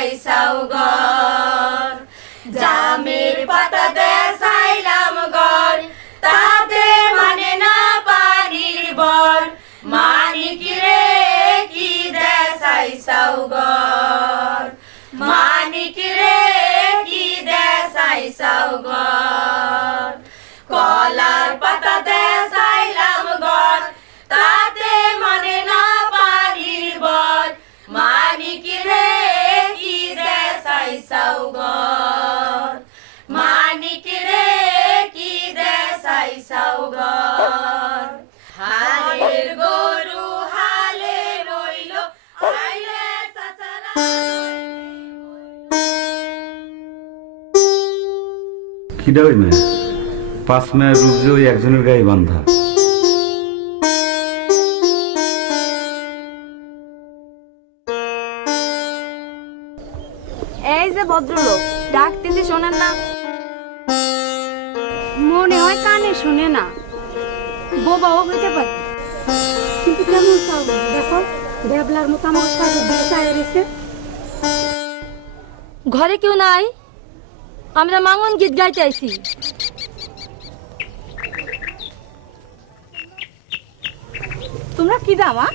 সাইসাও ঘর জামের পাতা দে সাইলাম ঘর তাতে মানে না পানির বর মানিক রে কি দে সাইসাও ঘর মানিক রে কি দে সাইসাও ঘর কলার পাতা দে সাইলাম ঘর তাতে মানে না পানির বর মানিক রে কি দে সাইসাও ঘর মানিক রে কি দে সাইসাও ঘর হালের গরু হালে রইল আইলে চাচারা খিদা ওই মেয়ে 5 মেয়ের রূপ যে ওই একজনের গায়ে বান্ধা। এই যে ভদ্রলোক ডাকতেছি শোনেন না? মনে হয় কানে শুনে না, বোবাও হইতে পারে, কিন্তু কেমন চাও দেখো, ডেবলার মতো আমার সাথে দিয়ে চায় রয়েছে। ঘরে কেউ নাই, আমরা মাঙ্গন গীত গাইতে আইছি। তোমরা কি দামা?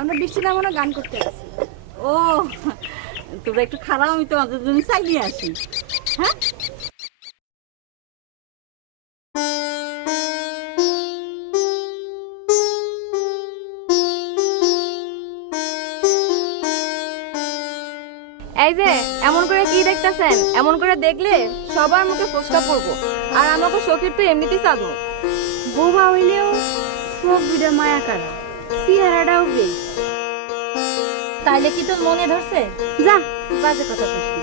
আমরা বৃষ্টি নামানো গান করতে আছি। ও তোমরা একটু খারাপ, আমি তোমাদের জন্য চাইলিয়ে আসি। হ্যাঁ এই যে এমন করে কি দেখতেছেন? এমন করে দেখলে সবার মুখে ফোসকা পড়বো, আর আমাকে শখের তো এমনিতেই চাঁদবো। বোবা হইলেও সব দুটা মায়া কারা, চেহারাটাও বেশ। তাইলে কি তোর মনে ধরছে? যা বাজে কথা কইস না।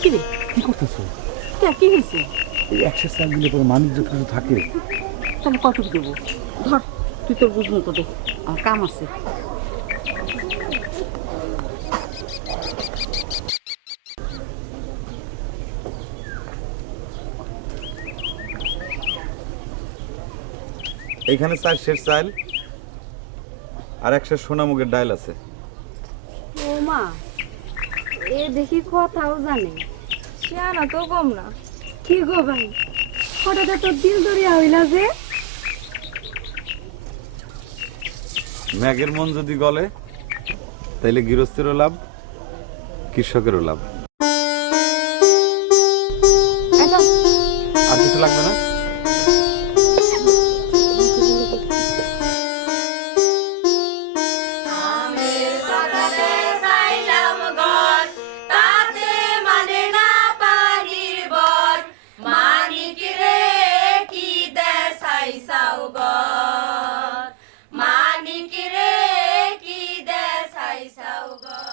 কি রে, কি করতেছো? কি হয়েছে? এই এক্সারসাইজ দিলে পরে মানুষ যত কিছু থাকে। তাহলে কটক দেবো, ধর তুই তোর বুঝ মতো দে, আমার কাম আছে। এইখানে 4 সের চাল আর 1 সের সোনামুগের ডাল আছে। ও মা, এ দেখি কথাও জানে। না তো কম না। কি গো ভাই, হঠাৎ তোর দিল দরিয়া হইলা যে? ম্যাগের মন যদি গলে তাইলে গৃহস্থেরও লাভ, কৃষকেরও লাভ। আর কিছু লাগবে না? আমের পাতা দে সাইলাম ঘর তাতে মানে না পানির বর মানিক রে কি দে সাইসাও ঘর মানিক রে কি দে সাইসাও ঘর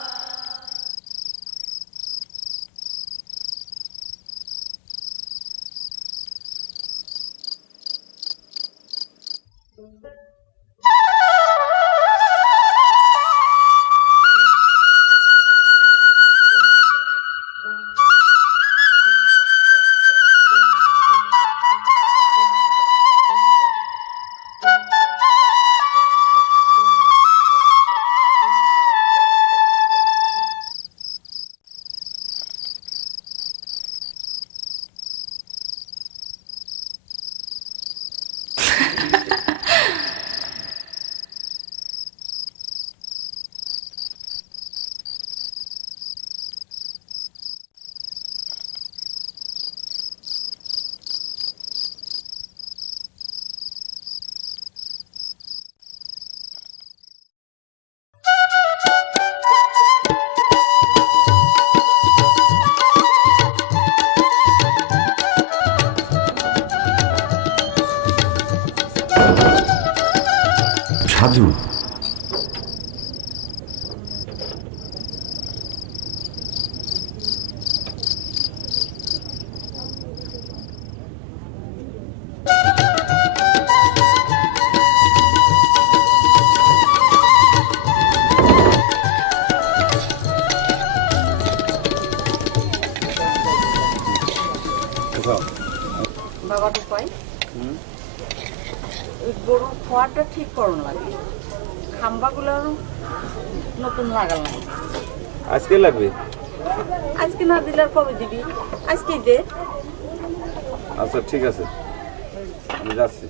সাজু বাবা তো কয় বড় খোয়াটা ঠিক করুন লাগে, খাম্বাগুলো নতুন লাগাল নাই। আজকে লাগবে? আজকে না দিলে আর কবে দিবি? আজকেই দে। আচ্ছা ঠিক আছে, আমি যাচ্ছি।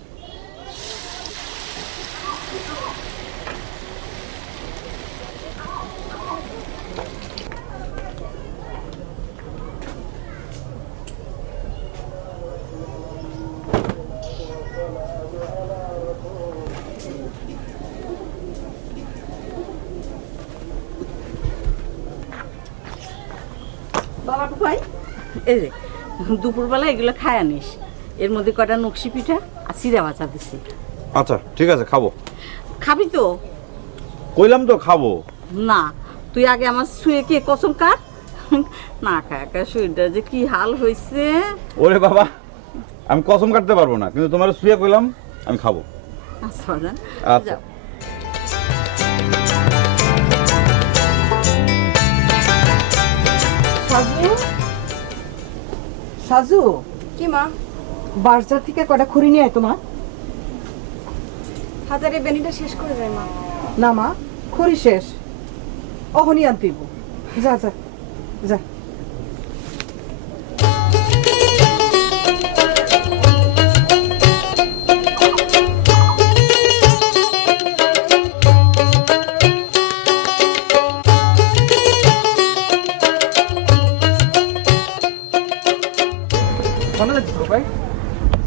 বাবা ভাই, এই যে দুপুরবেলা এগুলো খায় আনিস। এর মধ্যে কটা নকশি পিঠা আর চিরা ভাজা দিছি। আচ্ছা ঠিক আছে, খাবো। খাবি তো? কইলাম তো খাবো। না, তুই আগে আমার শুয়ে কে কসম কাট। না খায় একা শরীরটা যে কি হাল হয়েছে। ওরে বাবা, আমি কসম কাটতে পারবো না, কিন্তু তোমার শুয়ে কইলাম আমি খাবো। আচ্ছা বাজান, আচ্ছা। যাও। সাজু, সাজু, কি মা? বাজার থেকে কটা খড়ি নিয়ে আয় তোমার। হাজারে বেনিটা শেষ করে যায় মা। না মা, খড়ি শেষ, অহনি আনতেইব। যা যা যা।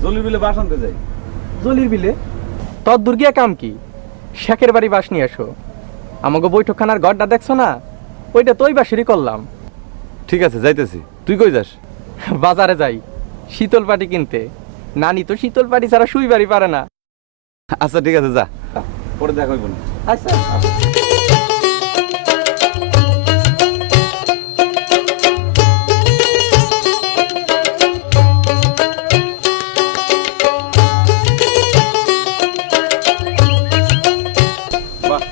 জলির বিলে বাস আনতে যাই। জলির বিলে? তোর দুর্গিয়া কাম কি? শেখের বাড়ি বাস নিয়ে আসো। আমাকে বৈঠকখানার ঘরটা দেখছো না, ওইটা তো ওই বাসেরই করলাম। ঠিক আছে, যাইতেছি। তুই কই যাস? বাজারে যাই শীতল পাটি কিনতে। নানি তো শীতল পাটি ছাড়া শুই বাড়ি পারে না। আচ্ছা ঠিক আছে, যা, পরে দেখা হইব না। আচ্ছা বাহ,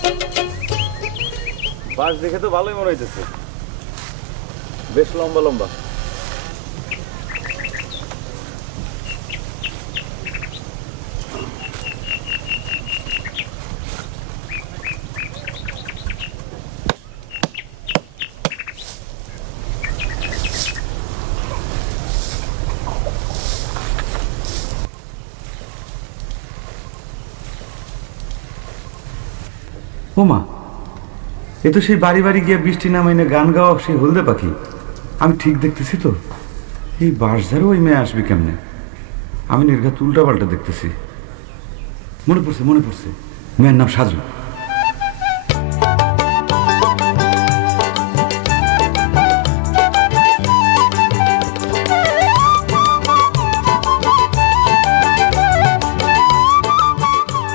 বাস দেখে তো ভালোই মনে হইতেছে, বেশ লম্বা লম্বা। ওমা, এ তো সেই বাড়ি বাড়ি গিয়ে বৃষ্টি নামাইনে গান গাওয়া সেই হলদে পাখি। আমি ঠিক দেখতেছি তো? এই বাঁশঝাড়ে ওই মেয়ে আসবে কেমনে? আমি নির্ঘাত উল্টা পাল্টা দেখতেছি। মনে পড়ছে, মনে পড়ছে, মেয়ের নাম সাজু।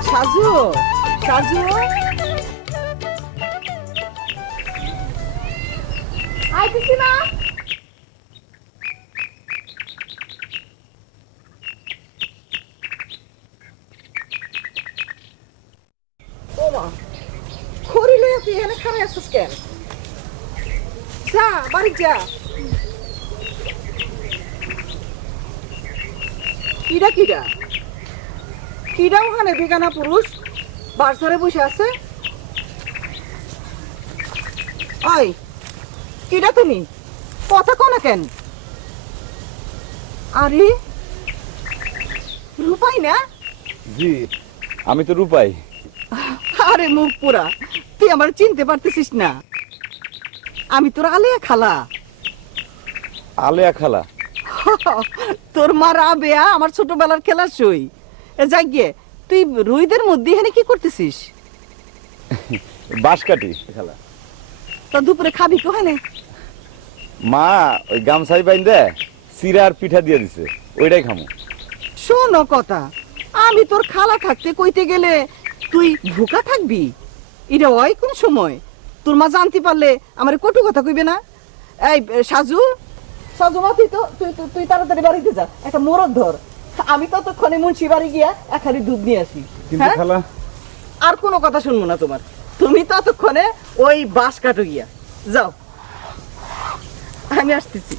সাজু, সাজু, আইতেছি মা। ওমা, খড়ি লইয়া তুই এখানে খারাই আসছিস কেন? যা বাড়ি যা। কিরা কিরা কিরা ওখানে বেগানা পুরুষ বারসারে বসে আছে? ওই কিরা তুমি, কথা কো না কেন? আরে রূপাই না? জি, আমি তো রূপাই। আরে মুখ পুরা, তুই আমার চিনতে পারতেছিস না? আমি তোর আলিয়া খালা। আলেয়া খালা? তোর মা রাবেয়া আমার ছোটবেলার খেলার সই। যাই গিয়ে তুই রুইদের মধ্যে এখানে কি করতেছিস? বাঁশ কাটি খালা। তা দুপুরে খাবি কোহানে? মা ওই গামছাই বাইন্দে চিরা আর পিঠা দিয়ে দিছে, ওইটাই খামু। শোনো কথা, আমি তোর খালা থাকতে কইতে গেলে তুই ভুকা থাকবি? এটা ওই কোন সময়? তোর মা জানতে পারলে আমার কটু কথা কইবে না? এই সাজু, সাজু মা, তুই তাড়াতাড়ি বাড়িতে যা, একটা মোরদ ধর। আমি ততক্ষণে মুন্সি বাড়ি গিয়া এক হাড়ি দুধ নিয়ে আসি। কিন্তু হ্যাঁ? খালা, আর কোনো কথা শুনবো না তোমার। তুমি ততক্ষণে ওই বাঁশ কাটো গিয়া যাও, আমি আসতেছি।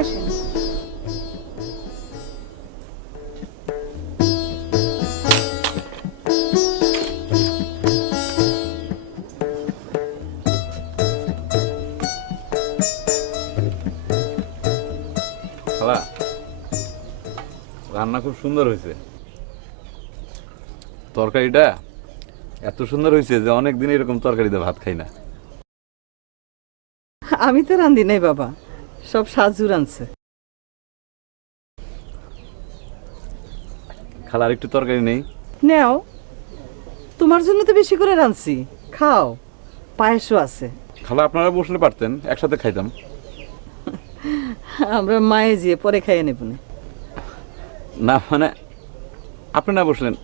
আসেন। খালা, রান্না খুব সুন্দর হয়েছে। তরকারিটা এত সুন্দর হয়েছে যে অনেক দিন এরকম তরকারিতে ভাত খাই না। আমি তো রান্ধি নাই বাবা, সব সাজু রাঁধছে। খালা আর একটু তরকারি নেই? নেও, তোমার জন্য তো বেশি করে রাঁধছি, খাও। পায়েসও আছে। খালা আপনারা বসলে পারতেন, একসাথে খাইতাম। আমরা মায়ে যেয়ে পরে খাইয়ে নেব না। না মানে আপনি না বসলেন।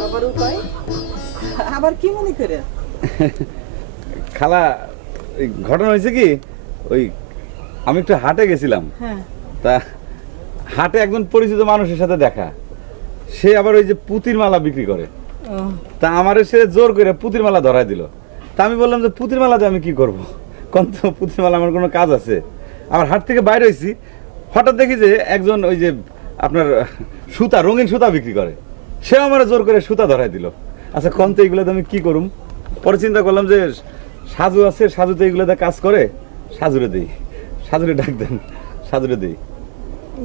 বাবার উপায় আবার কি মনে করে? খালা, এই ঘটনা হয়েছে কি, ওই আমি একটু হাটে গেছিলাম। হ্যাঁ, তা হাটে একজন পরিচিত মানুষের সাথে দেখা। সে আবার ওই যে পুতির মালা বিক্রি করে। ও, তা আমারে সে জোর করে পুতির মালা ধরায় দিল। তা আমি বললাম যে পুতির মালা দিয়ে আমি কি করব, কোন তো পুতির মালা আমার কোনো কাজ আছে। আবার হাট থেকে বাইরে হয়েছি, হঠাৎ দেখি যে একজন ওই যে আপনার সুতা, রঙিন সুতা বিক্রি করে, সে আমার জোর করে সুতা ধরায় দিল। আচ্ছা কোন তো এইগুলোতে আমি কি করুম? পরে চিন্তা করলাম যে সাজু আছে, সাজুতে এইগুলোতে কাজ করে, সাজুরে দেই, সাজুরে ডাক দেন, সাজুরে দেই।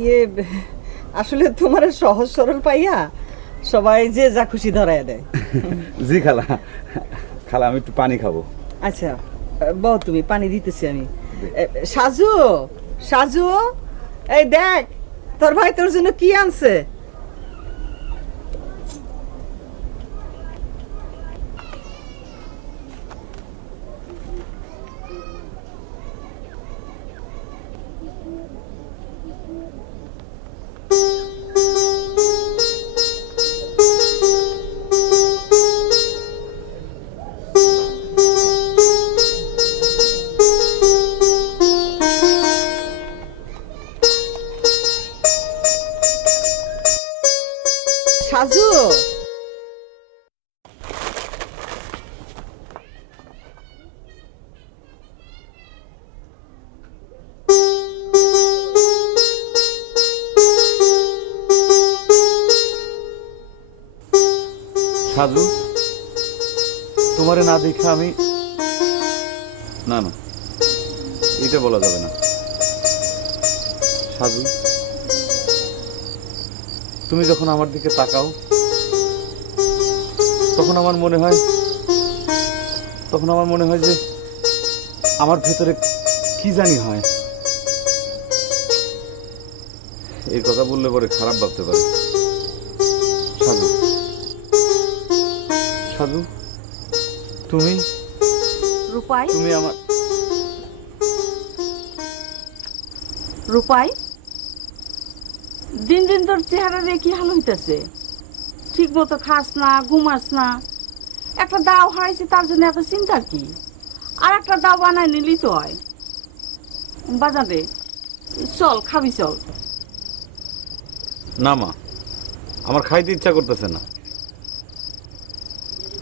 ইয়ে আসলে তোমার সহজ সরল পাইয়া সবাই যে যা খুশি ধরায় দেয়। জি খালা, খালা আমি একটু পানি খাবো। আচ্ছা বউ, তুমি পানি দিতেছি আমি। সাজু, সাজু, এই দেখ তোর ভাই তোর জন্য কি আনছে। সাজু, সাজু, তোমারে না দেখা আমি, না না এটা বলা যাবে না। সাজু, তুমি যখন আমার দিকে তাকাও তখন আমার মনে হয় যে আমার ভেতরে কি জানি হয়। এই কথা বললে পরে খারাপ ভাবতে পারে। সাজু, সাজু, তুমি রূপাই, তুমি আমার রূপাই, দিন দিন তোর চেহারা রে কি হাল হইতেছে? ঠিক মতো খাস না, ঘুমাস না। একটা দাও হারাইছি তার জন্য এত চিন্তা কি? আর একটা দাও বানায় নিলি তো হয়। বাজান রে, চল খাবি চল। না মা, আমার খাইতে ইচ্ছা করতেছে না,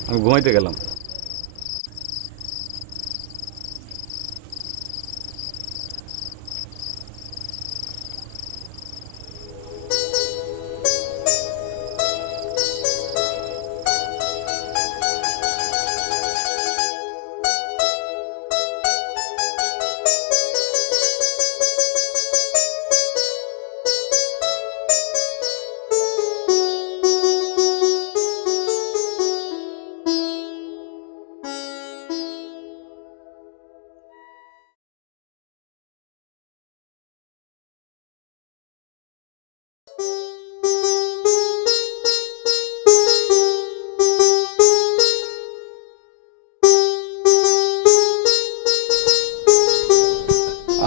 আমি ঘুমাইতে গেলাম।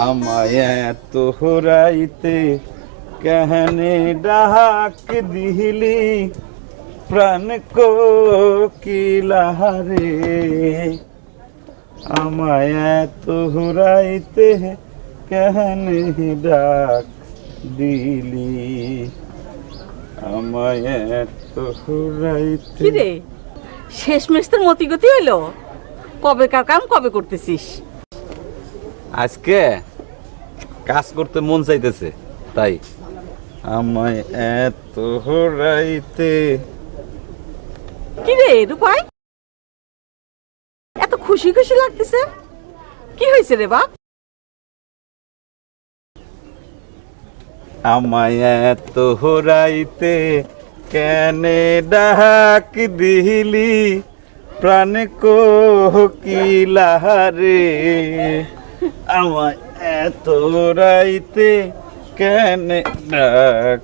আমায় এত হুরাইতে কেহনে ডাক দিলি, প্রাণ কোকিলারে। আমায় এত হুরাইতে কেহনে ডাক দিলি, আমায় এত হুরাইতে। কি রে, শেষ মেশতের মতিগতি হইলো? কবে কার কাম কবে করতেছিস? আজকে কাজ করতে মন চাইতেছে তাই। আমায় এত হুরাইতে। কি রে রূপাই, এত খুশি খুশি লাগতেছে, কি হয়েছে রে বাপ? আমায় এত হুরাইতে কেনে ডাক দিলি, প্রাণ কোকিলারে। আমায় এত হুরাইতে কেনে ডাক।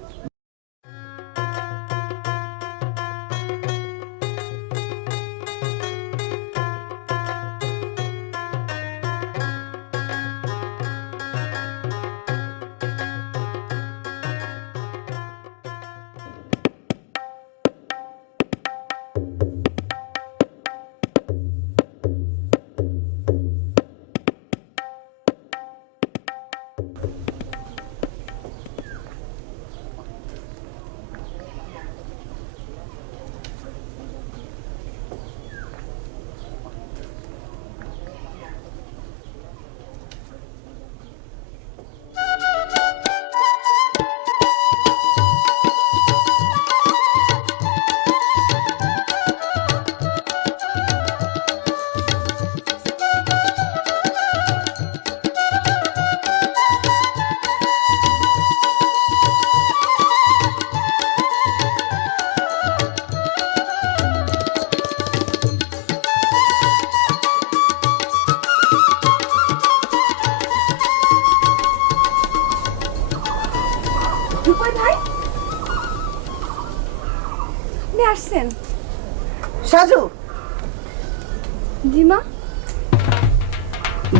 রূপাই ভাই, আপনি আসছেন? সাজু, জি মা।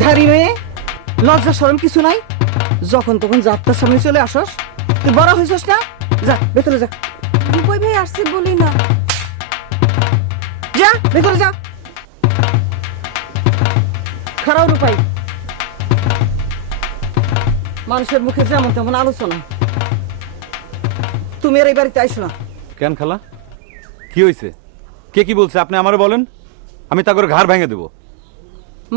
ধারি মেয়ে, লজ্জা শরম কিছু নাই? যখন তখন যাত্রার সামনে চলে আসস। তুই বড় হয়েছিস না? যা ভেতরে যা, রূপাই ভাই আসছে বলি না। যা ভেতরে যা। খারাপ রূপাই, মানুষের মুখে যেমন তেমন আলোচনা। তুমি আর এই বাড়িতে আইসো না। কেন খালা, কি হয়েছে? কে কি বলছে আপনি আমারে বলেন, আমি তা করে ঘাড় ভেঙে দেবো।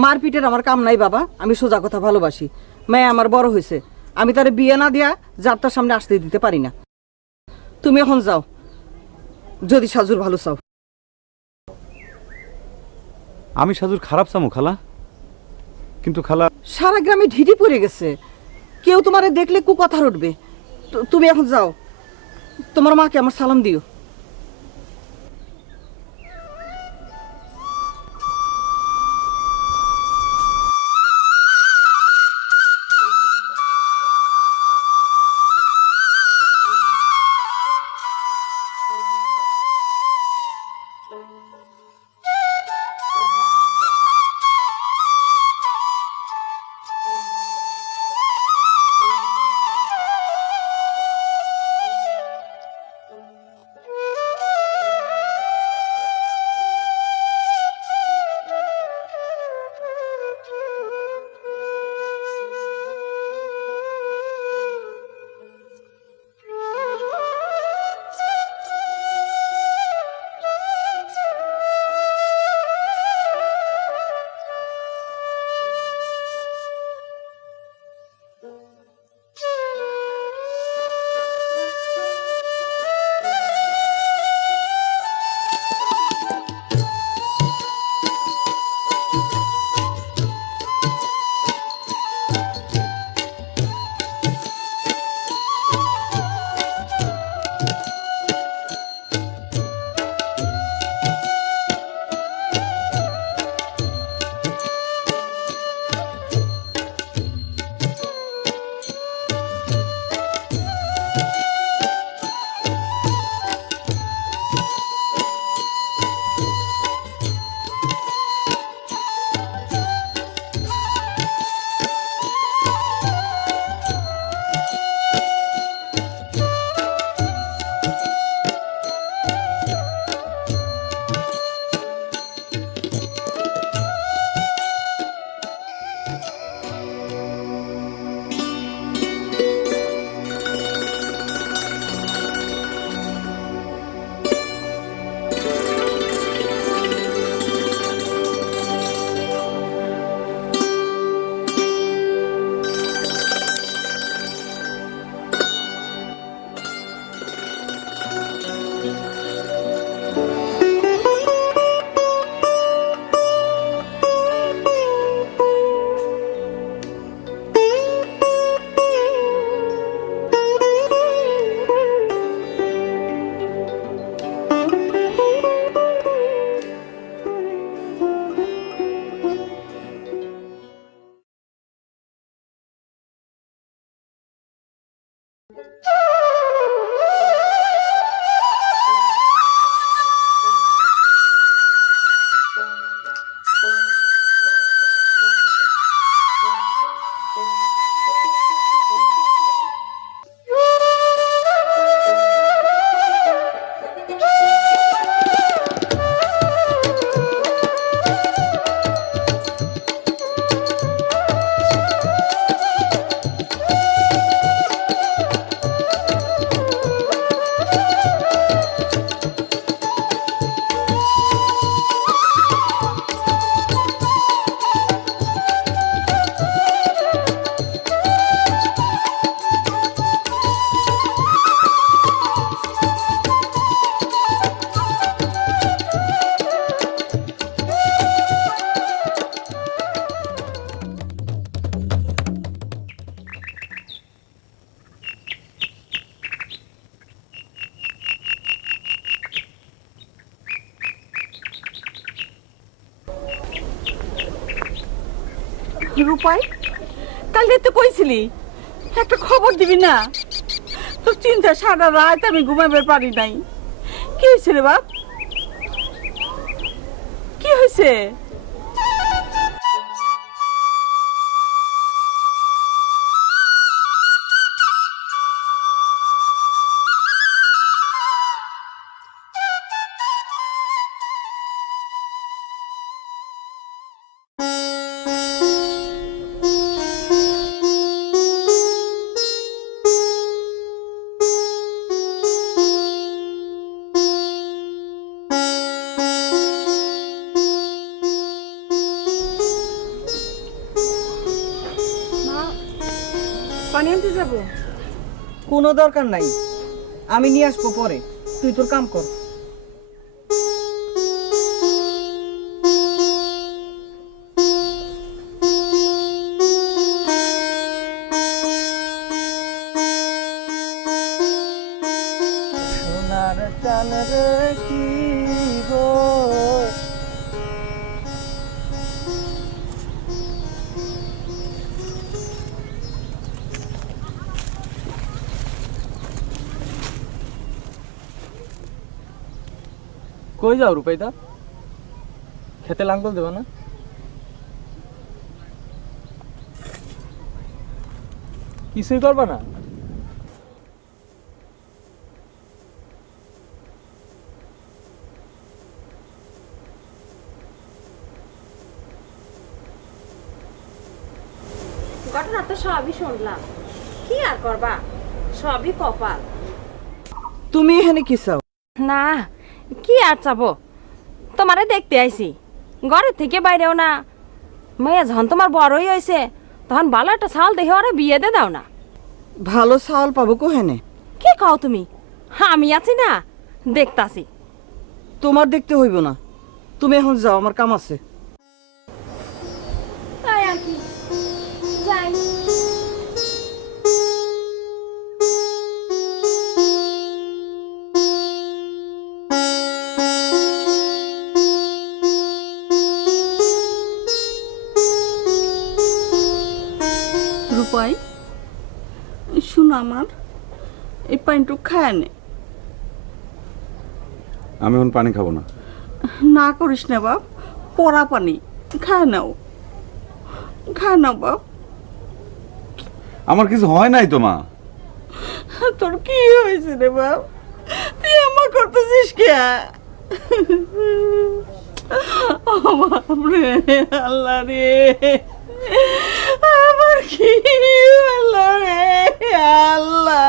মারপিটের আমার কাম নাই বাবা, আমি সোজা কথা ভালোবাসি। মেয়ে আমার বড় হয়েছে, আমি তার বিয়ে না দিয়া যাত্রার সামনে আসতে দিতে পারি না। তুমি এখন যাও, যদি সাজুর ভালো চাও। আমি সাজুর খারাপ চামু খালা, কিন্তু খালা সারা গ্রামে ঢিঢি পড়ে গেছে, কেউ তোমারে দেখলে কু কথা উঠবে। তুমি এখন যাও, তোমার মাকে আমার সালাম দিও। রূপাই, কালকে তো কইছিলি একটা খবর দিবি না? তোর চিন্তা সারা রাত আমি ঘুমাবার পারি নাই। কি হয়েছে রে বাপ? কি হয়েছে? পানি আনতে যাবো? কোনো দরকার নাই, আমি নিয়ে আসবো পরে, তুই তোর কাম কর। সোনার চাল রে কি গো, কই যাও রূপাইদা? খেতে লাঙ্গল দেবা না? কিছুই করবা না? ঘটনা তো সবই শুনলাম, কি আর করবা, সবই কপাল। তুমি এখানে কি চাও? না, কি আর চাবো, তোমারে দেখতে আইছি, ঘরের থেকে বাইরেও না। মেয়ে যখন তোমার বড়ই হয়েছে তখন ভালো একটা ছাল দেখে ওরা বিয়ে দিয়ে দাও না। ভালো চাউল পাবো কোহেনে? কি কও তুমি? আমি আছি না, দেখতাছি। তোমার দেখতে হইব না, তুমি এখন যাও, আমার কাম আছে। তাই আর কি, যাই। রূপাই, শুনো আমার, এই পানিটু খায় নে। আমি এখন পানি খাবো না। না করিস না বাপ, পড়া পানি খায় নাও, খায় নাও বাপ। আমার কিছু হয় নাই তো মা। তোর কি হয়েছে রে বাপ? তুই আমার করতেছিস কে? বাপরে আল্লাহ রে, আমার কি হলো রে আল্লাহ,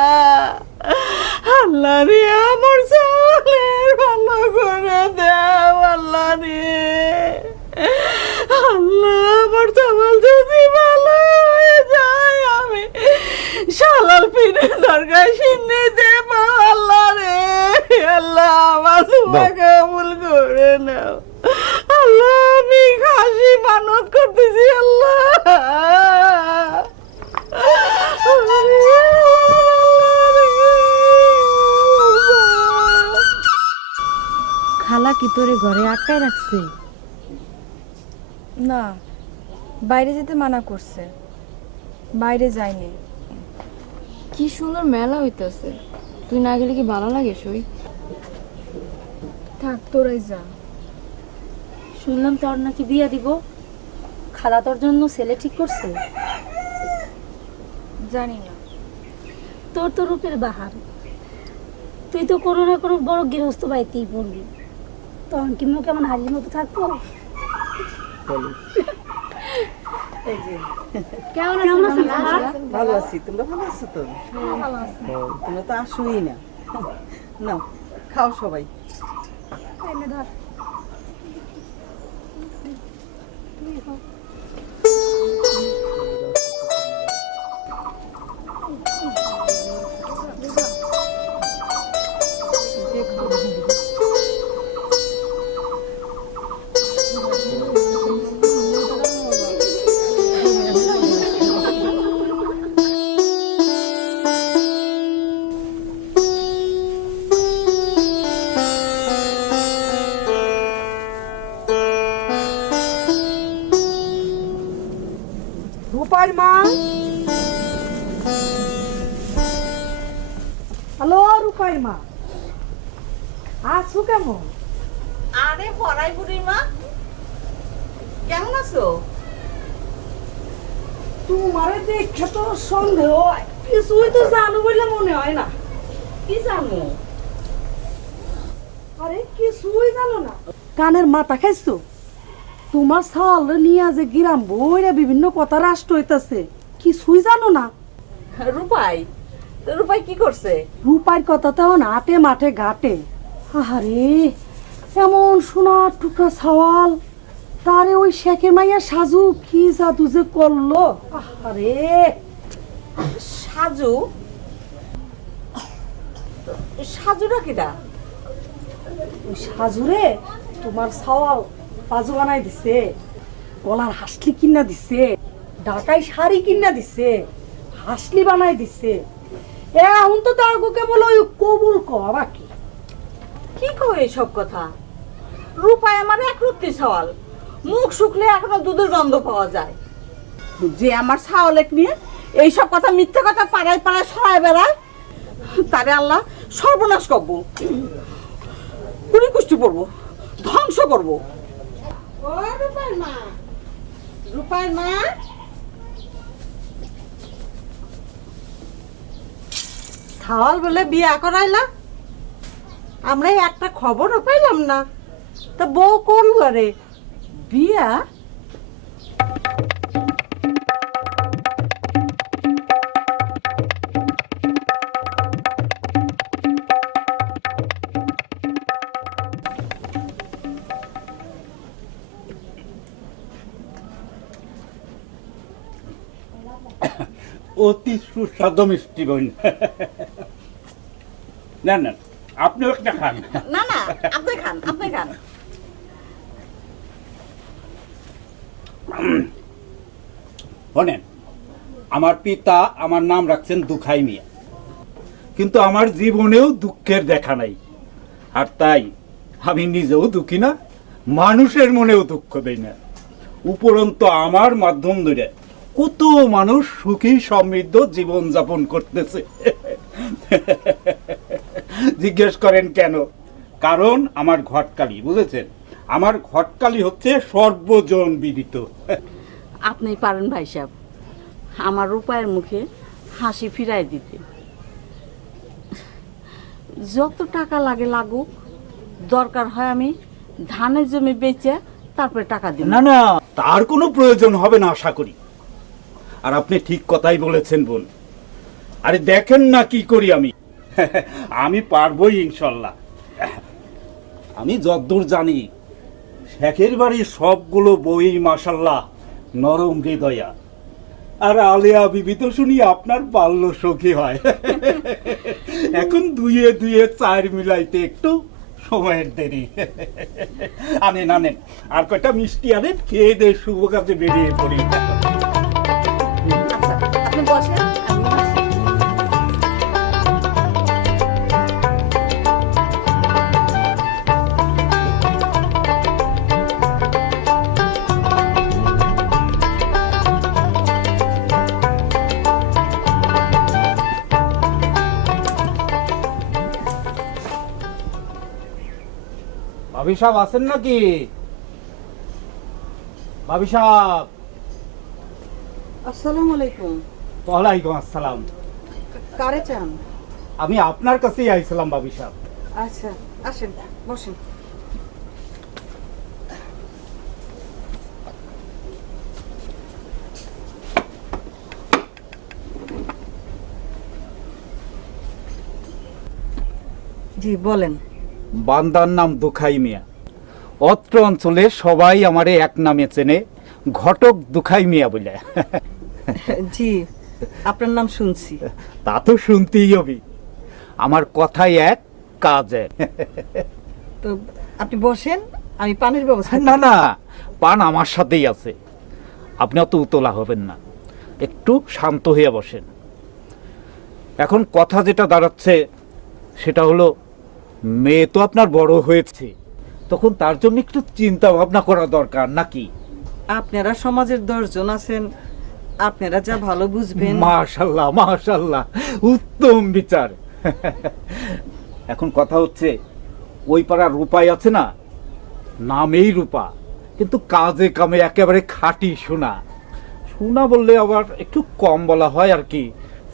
আল্লাহ রে আমার চলের ভালো করে দেও আল্লাহ রে, আল্লাহ আমার চাওয়াল যদি ভালো হয়ে যায় আমি শালাল পিনে দরকার সিন্নি দেব আল্লাহ রে, আল্লাহ আমার তোমাকে কবুল করে নাও আল্লাহ, আমি খাসি মানত করতেছি আল্লাহ। খালা কি তোরে ঘরে আটকায় রাখছে? না, বাইরে যেতে মানা করছে, বাইরে যায়নি। কি সুন্দর মেলা হইতাছে, তুই না গেলে কি ভালো লাগে? সই থাক, তোরাই যা। শুনলাম তোর নাকি বিয়া দিব, খালা তোর জন্য ছেলে ঠিক করছে। জানি না, তোর তো রূপের বাহার, তুই তো কোনো না কোনো বড় গৃহস্থ বাড়িতেই পড়বি, তখন কি মুখ কেমন হারির মতো থাকবো? কেমন আছো? ভালো আছি, তোমরা ভালো আছো তো? তোমরা তো আসোই না। নাও খাও সবাই। রূপার মা, হ্যালো রূপার মা, আছো কেমন? আরে পড়াই বুড়ির মা, কেমন আছো? তোমারে দেখে তো সন্দেহ হয়, কিছুই তো জানো বলে মনে হয় না। কি জানো? আরে কিছুই জানো না, কানের মাথা খাইছো? তোমার সাল নিয়ে যে গিরাম বইরা বিভিন্ন কথা রাষ্ট্র হইতাছে, কিছুই জানো না? রূপাই, তো রূপাই কি করছে? রূপার কথা তো আটে মাঠে ঘাটে। আরে এমন সোনার টুকরা সওয়াল, তারে ওই শেখের মাইয়া সাজু কি জাদু যে করলো। আরে সাজু? সাজুটা কিটা? ওই সাজুরে তোমার সওয়াল পাজু বানাই দিছে, গলার হাসলি কিনা দিছে, ঢাকায় শাড়ি কিনা দিছে, হাসলি বানাই দিছে। এখন তো তার কেবল ওই কবুল কওয়া বাকি। কি কয় এসব কথা? রূপাই আমার একরত্তি সওয়াল, মুখ শুকলে এখনো দুধের গন্ধ পাওয়া যায়। যে আমার ছাওয়ালেক নিয়ে এইসব কথা, মিথ্যে কথা পাড়ায় পাড়ায় ছড়ায় বেড়ায়, তারে আল্লাহ সর্বনাশ করবো, কুড়ি কুষ্টি পড়বো, ধ্বংস করবো। ও রূপার মা, রূপার মা, ছাওয়াল বলে বিয়া করাইলা, আমরা একটা খবরও পাইলাম না। তা বউ করল রে বিয়া? অতি সুস্বাদু মিষ্টি বোন। না না, আপনিও একটা খান। না না, আপনি খান, আপনি খান। শোনেন, আমার পিতা আমার নাম রাখছেন দুখাই মিয়া, কিন্তু আমার জীবনেও দুঃখের দেখা নাই। আর তাই আমি নিজেও দুঃখী না, মানুষের মনেও দুঃখ দেই না। উপরন্তু আমার মাধ্যম ধরে কত মানুষ সুখী সমৃদ্ধ জীবন যাপন করতেছে। জিজ্ঞেস করেন কেন? কারণ আমার ঘটকালি, বুঝেছেন? আমার ঘটকালি হচ্ছে সর্বজন বিদিত। আপনি পারেন ভাই সাহেব আমার রূপায়ের মুখে হাসি ফিরাই দিতে। যত টাকা লাগে লাগুক, দরকার হয় আমি ধানের জমি বেচে তারপরে টাকা দিব। না না, তার কোনো প্রয়োজন হবে না আশা করি। আর আপনি ঠিক কথাই বলেছেন বোন। আরে দেখেন না কি করি আমি। আমি পারবই ইনশাল্লাহ। আমি যতদূর জানি শেখের বাড়ির সবগুলো বই মাশাল্লাহ নরম হৃদয়া। আর আলিয়া বিবি তো শুনি আপনার বাল্য সখী হয়। এখন দুয়ে দুয়ে চার মিলাইতে একটু সময়ের দেরি। আনেন আনেন, আর কয়টা মিষ্টি আনেন, খেয়ে দিয়ে শুভ কাজে বেরিয়ে পড়ি। আচ্ছা আপনি বসেন, আমি আসি। ভাবি সাহেব আছেন নাকি? ভাবি সাহেব। আসসালামু আলাইকুম। ওয়ালাইকুম আসসালাম। কারে চান? আমি আপনার কাছেই আইছিলাম ভাবি সাহেব। আচ্ছা আসেন, বসেন। জি বলেন। বান্দার নাম দুখাই মিয়া। অত্র অঞ্চলে সবাই আমারে এক নামে চেনে, ঘটক দুখাই মিয়া বলে। জি আপনার নাম শুনছি। তা তো শুনতেই হবে, আমার কথাই এক কাজ এক। তো আপনি বসেন, আমি পানির ব্যবস্থা। না না, পান আমার সাথেই আছে। আপনি অত উতলা হবেন না, একটু শান্ত হয়ে বসেন। এখন কথা যেটা দাঁড়াচ্ছে সেটা হলো, মেয়ে তো আপনার বড় হয়েছে, তখন তার জন্য একটু চিন্তা ভাবনা করা দরকার নাকি? আপনারা সমাজের 10 জন আছেন, আপনারা যা ভালো বুঝবেন। মাশাল্লাহ মাশাল্লাহ, উত্তম বিচার। এখন কথা হচ্ছে, ওই পাড়ার রূপাই আছে না, নামেই রূপা, কিন্তু কাজে কামে একেবারে খাঁটি সোনা। সোনা বললে আবার একটু কম বলা হয় আর কি।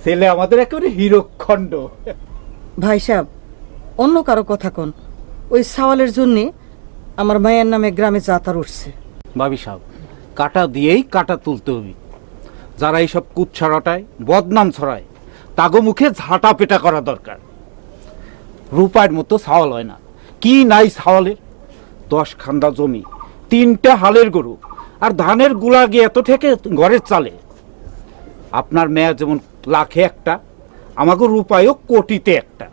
ছেলে আমাদের একেবারে হীরকখণ্ড। ভাই সাহেব, অন্য কারো কথা কোন, ওই সওয়ালের জন্য আমার মায়ের নামে গ্রামে যাতার উঠছে। ভাবি সাহেব, কাটা দিয়েই কাটা তুলতে হবে। যারা এইসব কুৎসা রটায়, বদনাম ছড়ায়, তাগো মুখে ঝাঁটা পেটা করা দরকার। রূপার মতো ছাওয়াল হয় না। কি নাই ছাওয়ালের? 10 খান্দা জমি, 3টে হালের গরু, আর ধানের গুলা গিয়ে এত থেকে ঘরের চালে। আপনার মেয়ে যেমন লাখে একটা, আমাকে রূপায়ও কোটিতে একটা।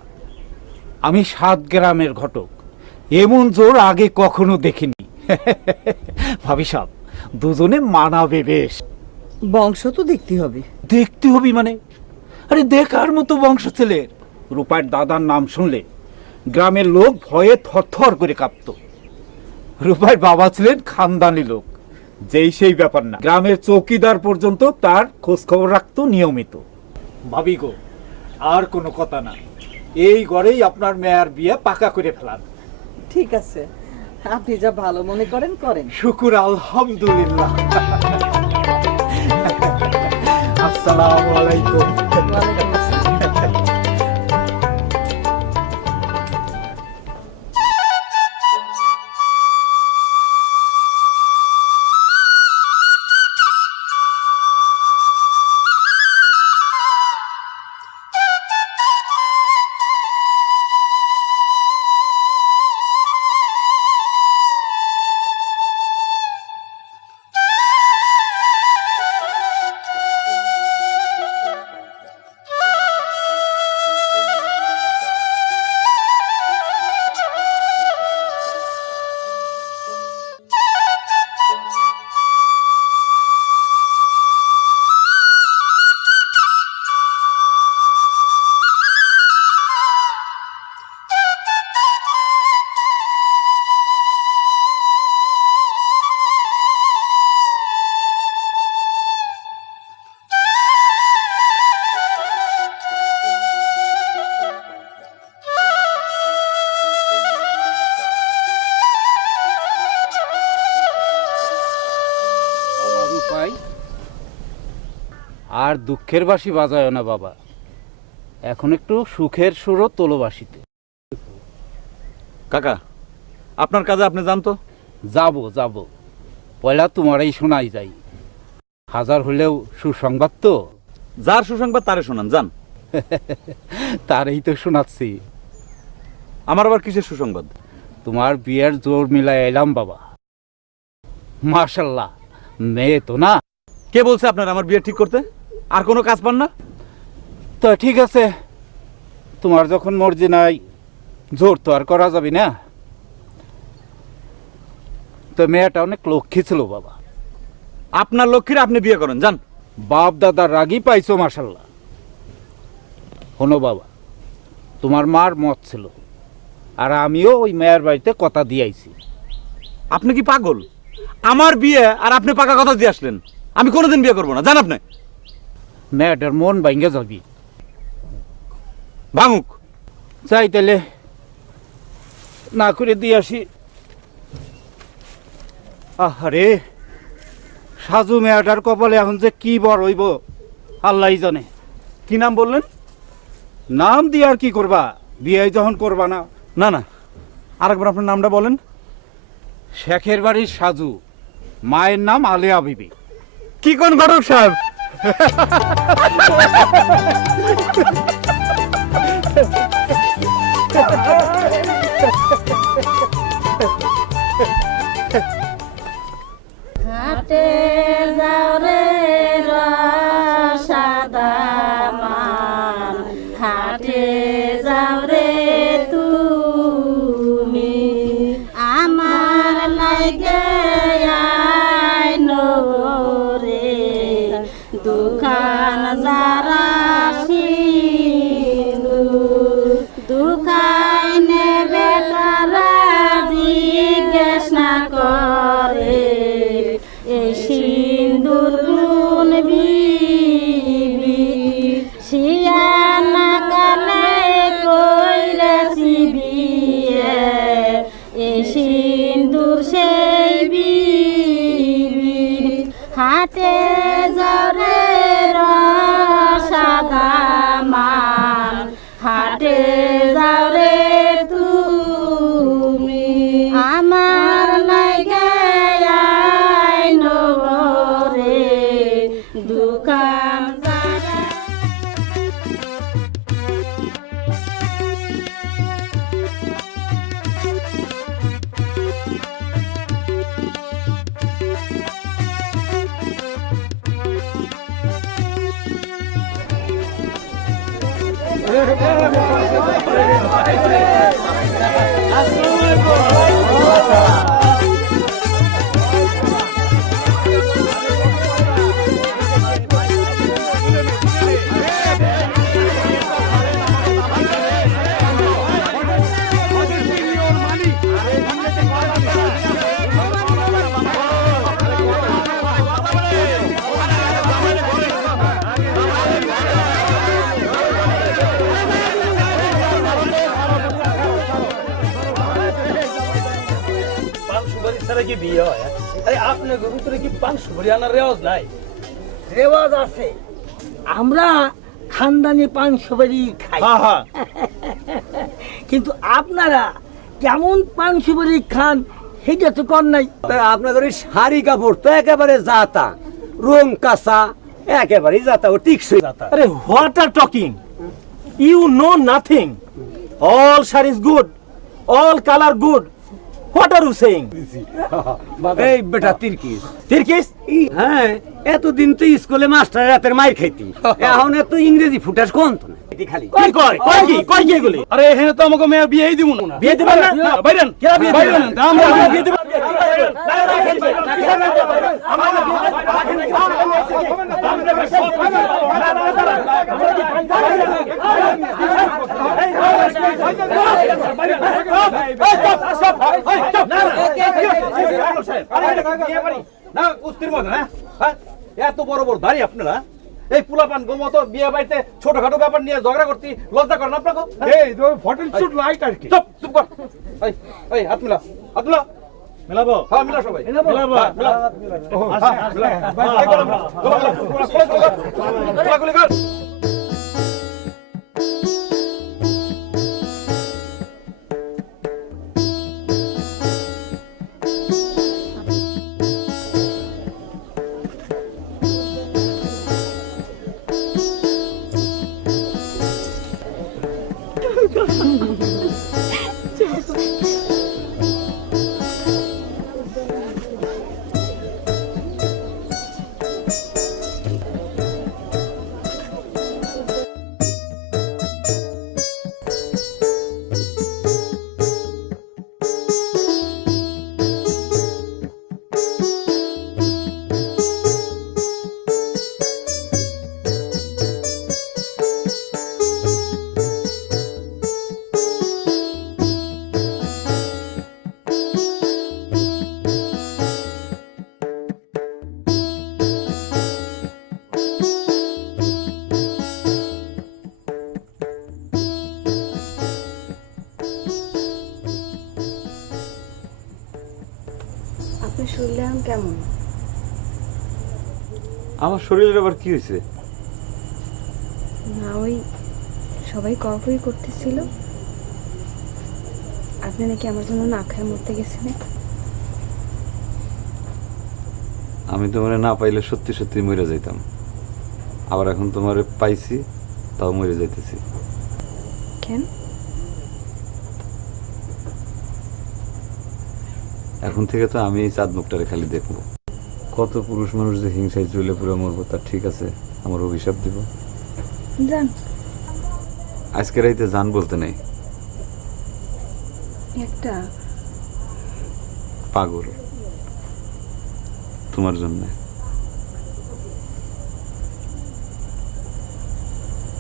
আমি 7 গ্রামের ঘটক, এমন জোর আগে কখনো দেখিনি। ভাবি সাহেব, দুজনে মানাবে বেশ। বংশ তো দেখতে হবে। দেখতে হবি মানে? আরে দেখার মতো বংশ ছেলের। রূপার দাদার নাম শুনলে গ্রামের লোক ভয়ে থরথর করে কাঁপত। রূপার বাবা ছিলেন খানদানি লোক, যেই সেই ব্যাপার না। গ্রামের চৌকিদার পর্যন্ত তার খোঁজ খবর রাখতো নিয়মিত। ভাবি গো, আর কোনো কথা না, এই ঘরেই আপনার মেয়ের বিয়ে পাকা করে ফেলান। ঠিক আছে, আপনি যা ভালো মনে করেন করেন। শুকুর আলহামদুলিল্লাহ। আসসালামু আলাইকুম। ওয়ালাইকুম আসসালাম। আর দুঃখের বাঁশি বাজায় না বাবা, এখন একটু সুখের সুরও তোলো বাঁশিতে। কাকা, আপনার কাজে আপনি জানতো? যাব পয়লা তোমারই শোনাই যাই। হাজার হলেও সুসংবাদ তো। যার সুসংবাদ তারে শোনান, যান। তারই তো শোনাচ্ছি। আমার আবার কিসের সুসংবাদ? তোমার বিয়ের জোর মিলাই এলাম বাবা। মাশাল্লাহ, মেয়ে তো না। কে বলছে আপনার আমার বিয়ে ঠিক করতে? আর কোনো কাজ পান না? তো ঠিক আছে, তোমার যখন মর্জি নাই, জোর তো আর করা যাবে না। তো মেয়েটা অনেক লক্ষ্মী ছিল বাবা। আপনার লক্ষ্মীর আপনি বিয়ে করেন, যান। বাপ দাদার রাগই পাইছো মাশাল্লাহ। শোনো বাবা, তোমার মার মত ছিল, আর আমিও ওই মেয়ের বাড়িতে কথা দিয়েছি। আপনি কি পাগল? আমার বিয়ে আর আপনি পাকা কথা দিয়ে আসলেন? আমি কোনোদিন বিয়ে করবো না, জান। আপনি মেয়েটার মন ভাঙ্গে যাবি। ভাঙুক। চাই তাহলে না করে দিয়ে আসি। আরে সাজু মেয়েটার কপালে এখন যে কি বড় হইব আল্লাহই জানে। কি নাম বললেন? নাম দিয়ে আর কি করবা, বিয়ে যখন করবা না। না না, আরেকবার আপনার নামটা বলেন। শেখের বাড়ির সাজু, মায়ের নাম আলেয়া বিবি। কি কোন ঘটক সাহেব? ঘাটে যাও রে সাদা মান, ঘাটে যাও রে তুমি, আমার লাগে আইনো রে দুখান যারা দুখাই নেবে তারা জিজ্ঞেস না করে। এই হাটে যাও রে রসাদা মাল, হাটে যাও রে তুমি, আমার লাগে আইনো রে দোকান যারা। কি বিয়ে হয়? আরে আপনার ভিতরে কি পান সুপারি আনার রেওয়াজ নাই? রেওয়াজ আছে, আমরা খানদানি পান সুপারি খাই, কিন্তু আপনারা কেমন পান সুপারি খান সেটা তো কর নাই। আপনাদের ওই শাড়ি কাপড় তো একেবারে জাতা, রং কাঁচা, একেবারে জাতা, ও টিকসই জাতা। আরে what are talking, you know nothing. All sari is good, all colour good. What are you saying? এই বেটা তিরকিস, তিরকিস? হ্যাঁ, এতদিন তো স্কুলে মাস্টার রাতের মাইর খাইতি, এখন এত ইংরেজি ফুটাস কোন তো না খালি কই কয় কয় কি কয় কি এগুলি? আরে এখানে তো আমাকে মেয়ে বিয়েই দিব না। বিয়ে দিবেন না? বাইরেন কেরা বিয়ে দিবেন? আমরা বিয়ে দিবেন। না কুস্তির মধ্যে না, এত বড় বড় দাঁড়িয়ে আপনারা এই পোলাপান মতো বিয়ে বাড়িতে ছোটখাটো ব্যাপার নিয়ে ঝগড়া করতে লজ্জা করেন আপনাকে? এই ফটোশুট লাইট আর কি। চুপ চুপ কর। এই এই হাত মিলা, হাত মিলা। মিলাবো? হ্যাঁ মিলা সবাই। মিলাবো? মিলা। গোলাগুলি কর। আপনার শরীরে এখন কেমন? আমার শরীরের আবার কি হয়েছে? না ওই সবাই কই করতেছিল, আপনি নাকি আমার জন্য না খায় মরতে গেছিলেন। আমি তোমারে না পাইলে সত্যি সত্যি মরে যাইতাম, আবার এখন তোমারে পাইছি তাও মরে যাইতেছি। কেন? এখন থেকে তো আমি এই চাঁদ মুখটারে খালি দেখবো। কত পুরুষ মানুষ যে হিংসায় চলে পুরো মরবো, তার ঠিক আছে? আমার অভিশাপ দিব? জান আজকে রাইতে জান বলতে নেই, একটা পাগল তোমার জন্য।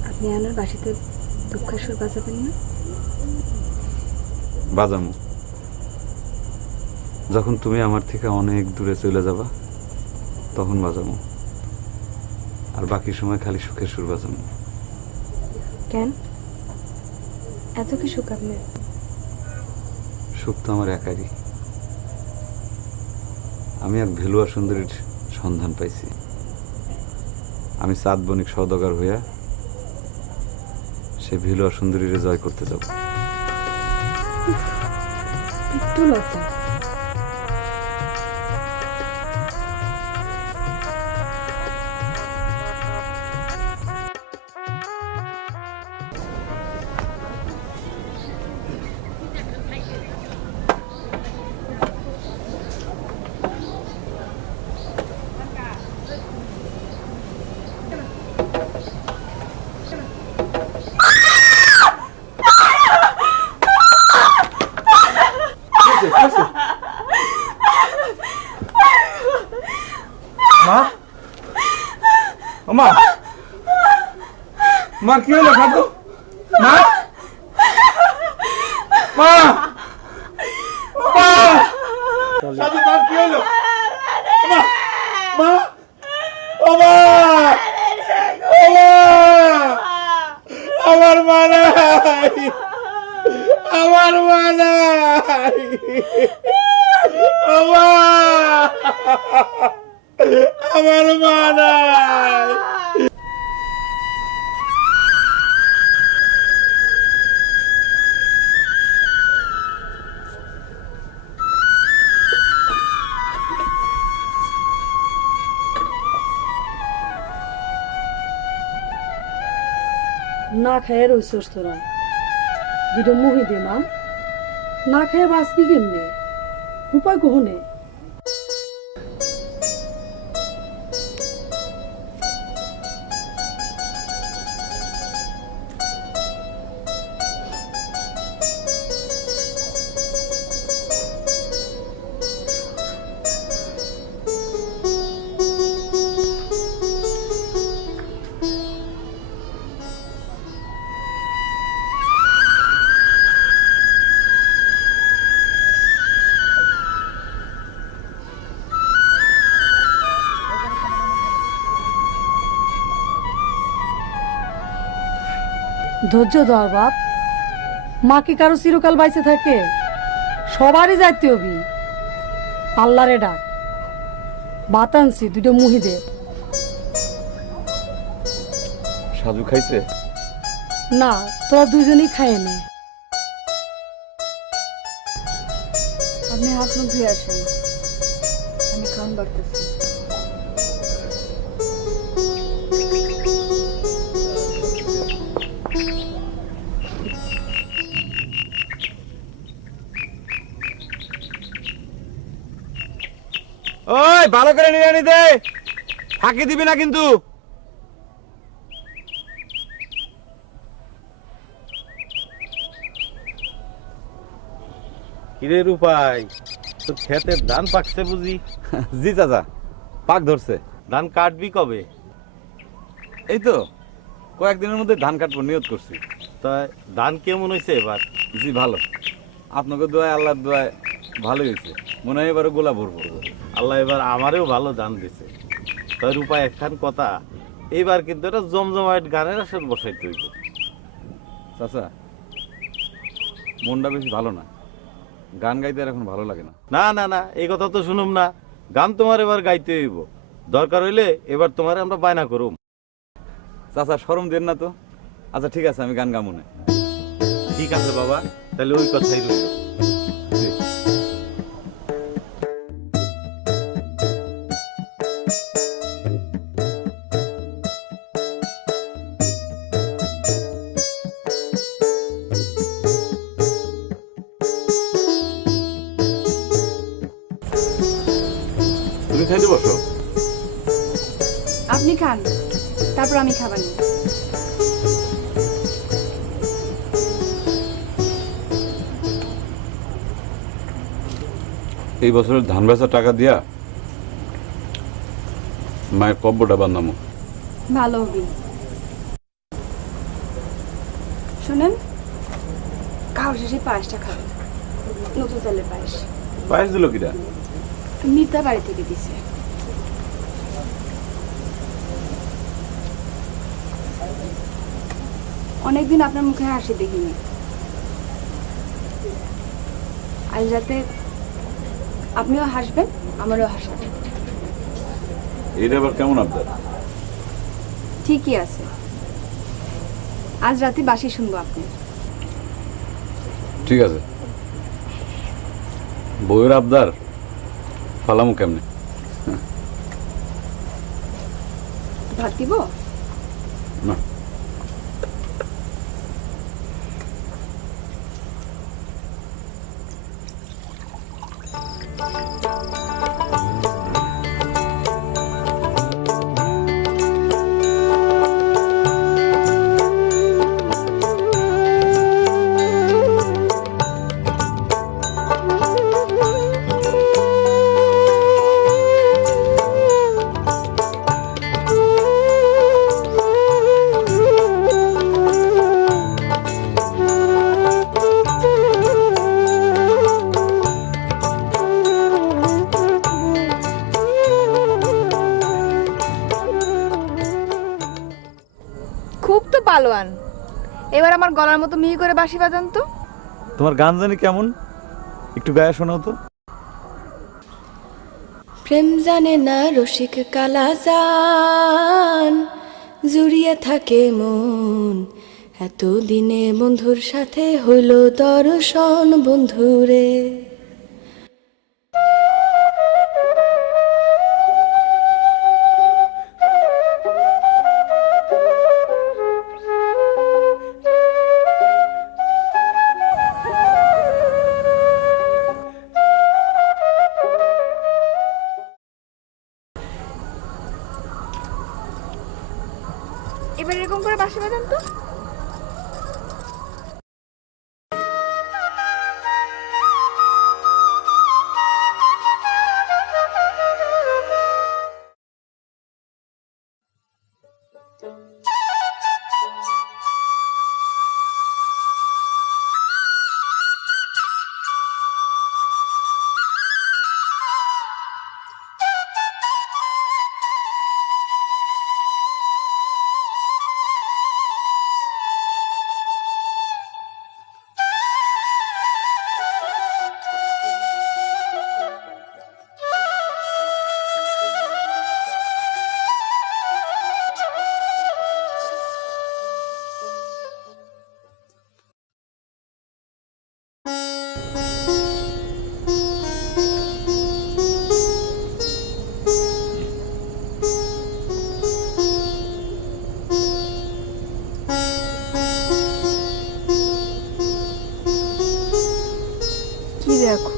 আপনি আমার বাসাতে দুঃখের সুর বাজাবেন না? বাজামু, যখন তুমি আমার থেকে অনেক দূরে চলে যাবা তখন বাজামু, আর বাকি সময় খালি সুখের সুর বাজামু। কেন এত কি সুখ আপনার? সুখ তো আমার একারই। আমি এক ভেলুয়া সুন্দরীর সন্ধান পাইছি। আমি চাঁদ বণিক সওদাগর হইয়া সে ভিলুয়া সুন্দরীরে জয় করতে যাব। একটু লজ্জা। মা, ও মা, মা কি হলো সাধু? মা, মা, মা, সাধু মা কি হলো? মা, মা, ও মা, ও মা, আমার মা নাই, আমার মা নাই, ও মা, আমার মা নাই। না খেয়ে রইছস তোরা, দুটো মুহি দে মা। না খেয়ে বাঁচবি কেমনে? উপায় কহনে? ধৈর্য ধর বাপ, মা কি কারো চিরকাল বাইচে থাকে? সবারই যাইতে হবি। আল্লাহরে ডাক, ভাত আনছি, দুটো মুহি দে। সাধু খাইছে? না, তোরা দুজনেই খায় নে। আপনি হাত মুখ ধুয়ে আসেন, আমি খান বাড়তেছি। ওই ভালো করে নিয়ে আনি দে, ফাঁকি দিবি না কিন্তু। কিরে রূপাই, তোর খেতে ধান পাকছে বুঝি? জি চাচা, পাক ধরছে। ধান কাটবি কবে? এই তো কয়েকদিনের মধ্যে ধান কাটবো নিয়ত করছি। তা ধান কেমন হয়েছে এবার? জি ভালো, আপনাকে দোয়ায় আল্লাহর দোয়ায় ভালোই হয়েছে। মনে হয় এবারও গোলা ভরবো। আল্লাহ এবার আমারেও ভালো ধান দিছে। তাই রূপাই একখান কথা, এইবার কিন্তু এটা জমজমাট গানের আসর বসাইতে হইব। চাচা মনটা বেশি ভালো না, গান গাইতে আর এখন ভালো লাগে না। না না না, এই কথা তো শুনুম না। গান তোমার এবার গাইতে হইব, দরকার হইলে এবার তোমার আমরা বায়না করুম। চাচা শরম দেন না তো। আচ্ছা ঠিক আছে, আমি গান গামু না। ঠিক আছে বাবা, তাহলে ওই কথাই রইল। তুমি খাইতে বসো। আপনি খান, তারপর আমি খাবার নিই। এই বছরের ধান বেচার টাকা দিয়া মায়ের কব্বটা বান্ধামো। ভালো হবি। শুনেন, খাওয়ার শেষে পায়েসটা খাবেন, নতুন চালের পায়েস। পায়েস দিল কিরা? মিতা বাড়ি থেকে দিছে। অনেকদিন আপনার মুখে হাসি দেখিনি, আজ রাতে আপনিও হাসবেন, আমারও হাসাবেন। এটা আবার কেমন আবদার? ঠিকই আছে, আজ রাতে বাসি শুনবো আপনি। ঠিক আছে, বউয়ের আবদার ফালামু কেমনে? ভাত দিব? না, খুব তো পালোয়ান, এবার আমার গলার মতো মিহি করে বাঁশি বাজান তো। তোমার গান জানি কেমন, একটু গায়ে শোনাও তো। প্রেম জানে না রসিক কালাজান, জুড়িয়ে থাকে মন এতদিনে বন্ধুর সাথে হইল দর্শন বন্ধুরে। এবার এরকম করে বাঁশি বাজান তো। কি দেখো?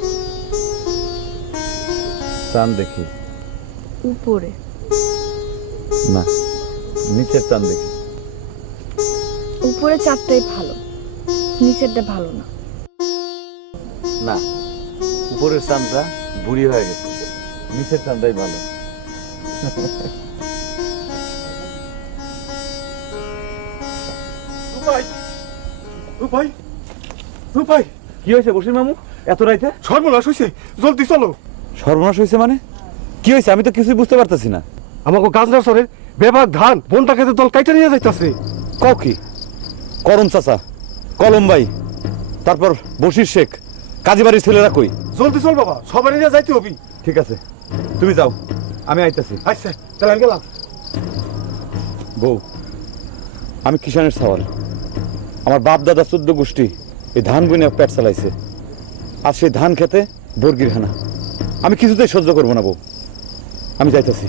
চাঁদ দেখি। উপরে না, নিচের চাঁদ দেখি। উপরে চাঁদটাই ভালো, নিচেরটা ভালো না। না, উপরের চাঁদটা বুড়ি হয়ে গেছে, নিচের চাঁদটাই ভালো। রূপাই, রূপাই, কি হয়েছে বসির মামু এত রাইতে? সর্বনাশ হয়েছে, জলদি চলো। সর্বনাশ হয়েছে মানে? কি হয়েছে আমি তো কিছুই বুঝতে পারতেছি না। আমাকে গাজরা সরের বেবাক ধান বনটা খেতে দল কাইটা নিয়ে যাইতাছে। কও কি? করম চাচা, কলম ভাই, তারপর বশির শেখ, কাজীবাড়ির ছেলেরা কই? জলদি চল বাবা, সবাই নিয়ে যাইতে হবি। ঠিক আছে, তুমি যাও, আমি আইতাছি। আচ্ছা তাহলে আমি গেলাম। বউ, আমি কিষানের সওয়াল। আমার বাপ দাদা 14 গোষ্ঠী এই ধান বুনে পেট চালাইছে। আর সেই ধান খেতে বর্গির হানা আমি কিছুতেই সহ্য করবো না বউ, আমি যাইতাছি।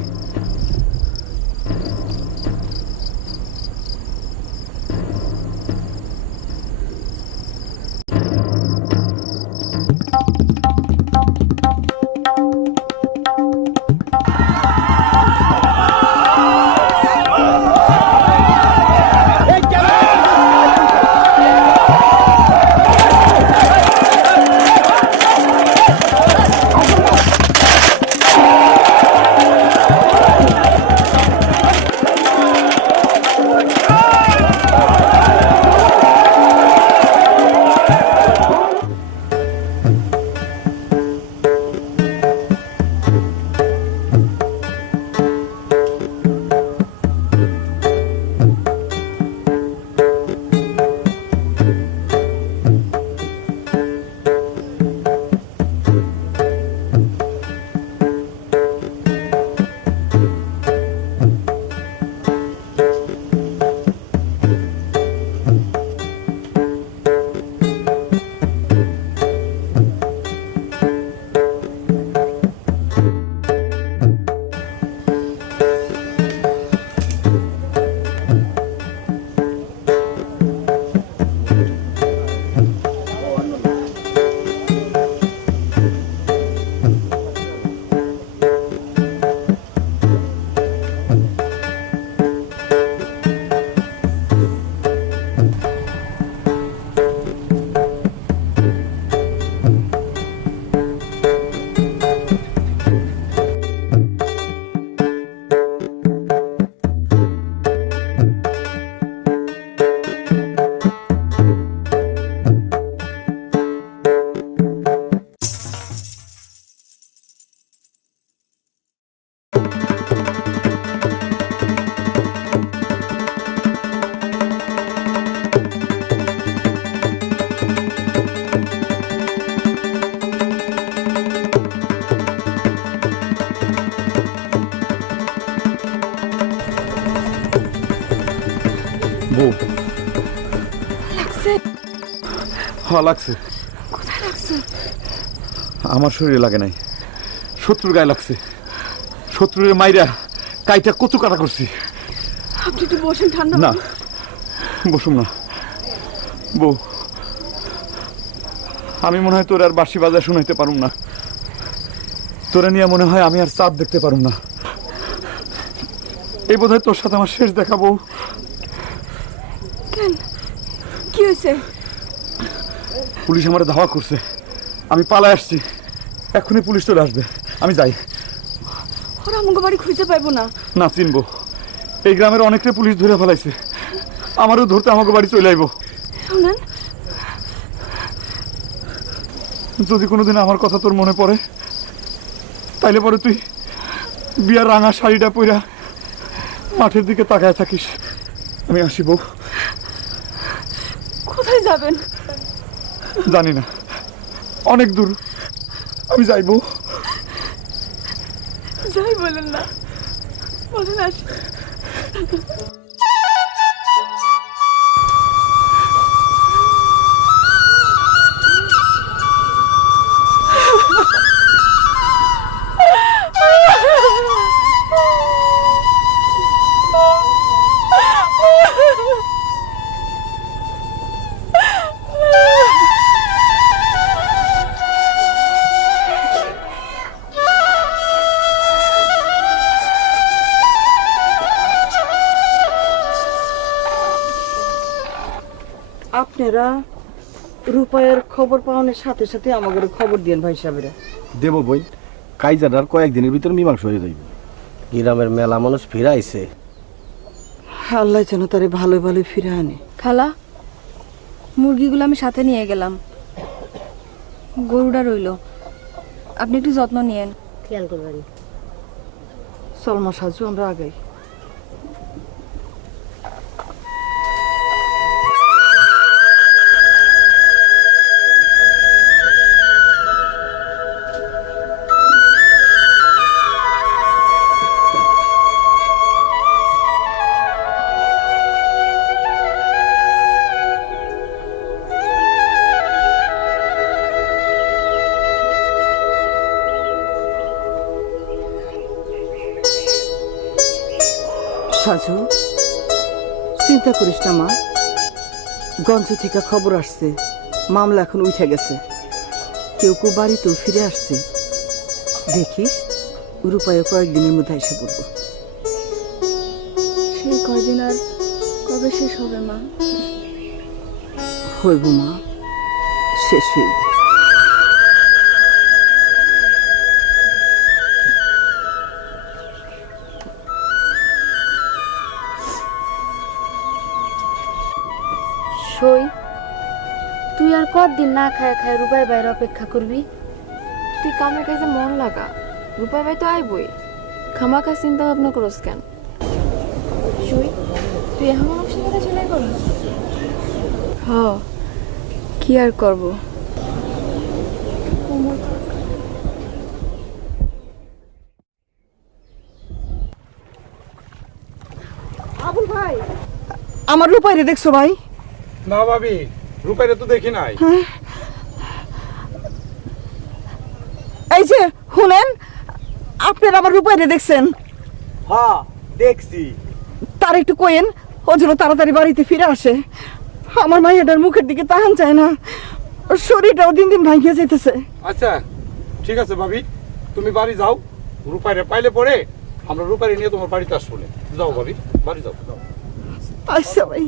বউ লাগছে? হ্যাঁ লাগছে। কোথায় লাগছে? আমার শরীরে লাগে নাই, শত্রুর গায়ে লাগছে। শত্রুরে মাইরা কাইটা কচু কাটা করছি। আপনি একটু বসেন, ঠান্ডা না বসুম না বউ, আমি মনে হয় তোর আর বাঁশি বাজা শুনাইতে পারুম না। তোরা নিয়ে মনে হয় আমি আর চাঁদ দেখতে পারুম না। এই বোধ হয় তোর সাথে আমার শেষ দেখা বউ। কেন, কি হয়েছে? পুলিশ আমার ধাওয়া করছে, আমি পালায় আসছি। এখনই পুলিশ চলে আসবে, আমি যাই। ওরা আমাকে বাড়ি খুঁজে পাইবো না। না চিনবো, এই গ্রামের অনেকটা পুলিশ ধরে ফেলাইছে, আমারও ধরতে আমাকে বাড়ি চলে আইব। শুনেন, যদি কোনোদিন আমার কথা তোর মনে পড়ে, তাইলে পরে তুই বিয়ার রাঙা শাড়িটা পইরা মাঠের দিকে তাকায় থাকিস। আমি আসিব। কোথায় যাবেন? জানি না, অনেক দূর, আমি যাইব। যাই বলেন না, বলেন আসি। আপনারা রূপায়ের খবর পাওয়ানোর সাথে সাথে আমাদের খবর দিয়েন ভাই সাহেবেরা। দেব বই, কাইজাটার কয়েকদিনের ভিতর মীমাংসা হয়ে যাইব। গ্রামের মেলা মানুষ ফিরাইছে, আল্লাহ যেন তারে ভালো ভালো ফিরে আনে। খালা, মুরগিগুলো আমি সাথে নিয়ে গেলাম, গরুটা রইল, আপনি একটু যত্ন নিয়েন, খেয়াল করবেন। সলমা সাজু, আমরা আগাই। সাজু, চিন্তা করিস না মা, গঞ্জ থেকে খবর আসছে মামলা এখন উঠে গেছে, কেউ কেউ বাড়িতেও ফিরে আসছে। দেখিস রূপায় কয়েকদিনের মধ্যে এসে পড়বো। সেই কয়দিন আর কবে শেষ হবে মা? হইব মা, শেষ হইব। সই, তুই আর কতদিন না খায় খায় রূপাই বাইরে অপেক্ষা করবি? তুই কামের কাজে মন লাগা, রূপাই ভাই তো আইবই, খামাখা চিন্তা ভাবনা করস কেন? সই, তুই এখন আমার সাথে চলে করবি? হ, কি আর করব। আবুল ভাই, আমার রূপাইরে দেখছো ভাই? না ভাবি, রূপাইরে তো দেখি নাই। এই যে শুনেন, আপনারা আমার রূপাইরে দেখছেন? হ্যাঁ দেখছি। তার একটু কইেন ও যেন তাড়াতাড়ি বাড়িতে ফিরে আসে। আমার মাইয়াটার মুখের দিকে তাকান চায় না, ওর শরীরটাও দিন দিন ভাঙিয়ে যেতেছে। আচ্ছা ঠিক আছে ভাবি, তুমি বাড়ি যাও, রূপাইরে পাইলে পরে আমরা রূপাইরে নিয়ে তোমার বাড়িতে আসবো। যাও ভাবি, বাড়ি যাও। আচ্ছা ভাই।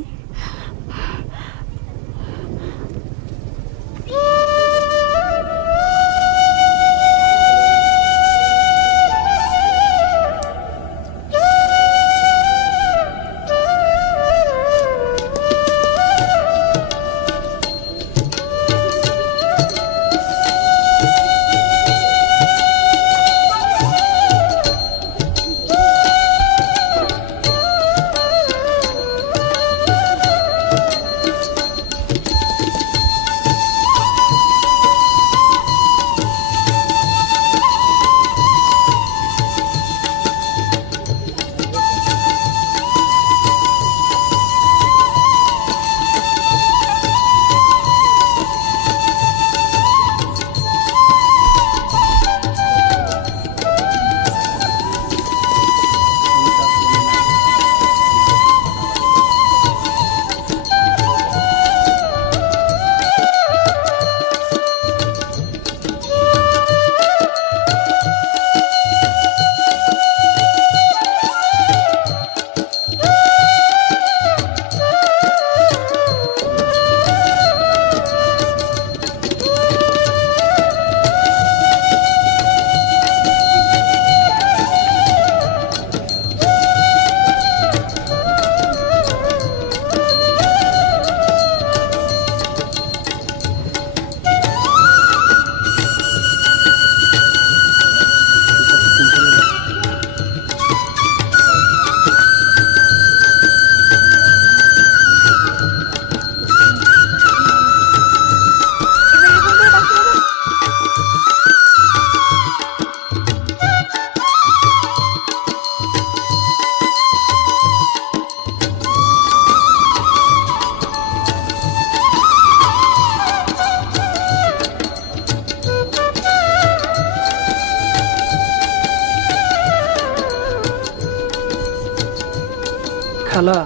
খালা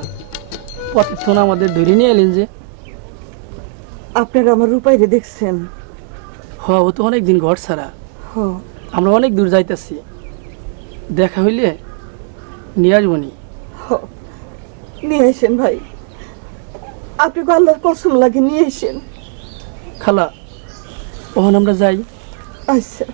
পথে তো না আমাদের ধরে নিয়ে এলেন যে। আপনারা আমার রূপাইরে দেখছেন? হ, ও তো অনেকদিন ঘর ছাড়া। আমরা অনেক দূর যাইতেছি, দেখা হইলে নিয়ে আসবনি। নিয়ে আসেন ভাই, আপনি আল্লাহর কসম লাগে নিয়ে আসেন। খালা ওখানে আমরা যাই। আচ্ছা।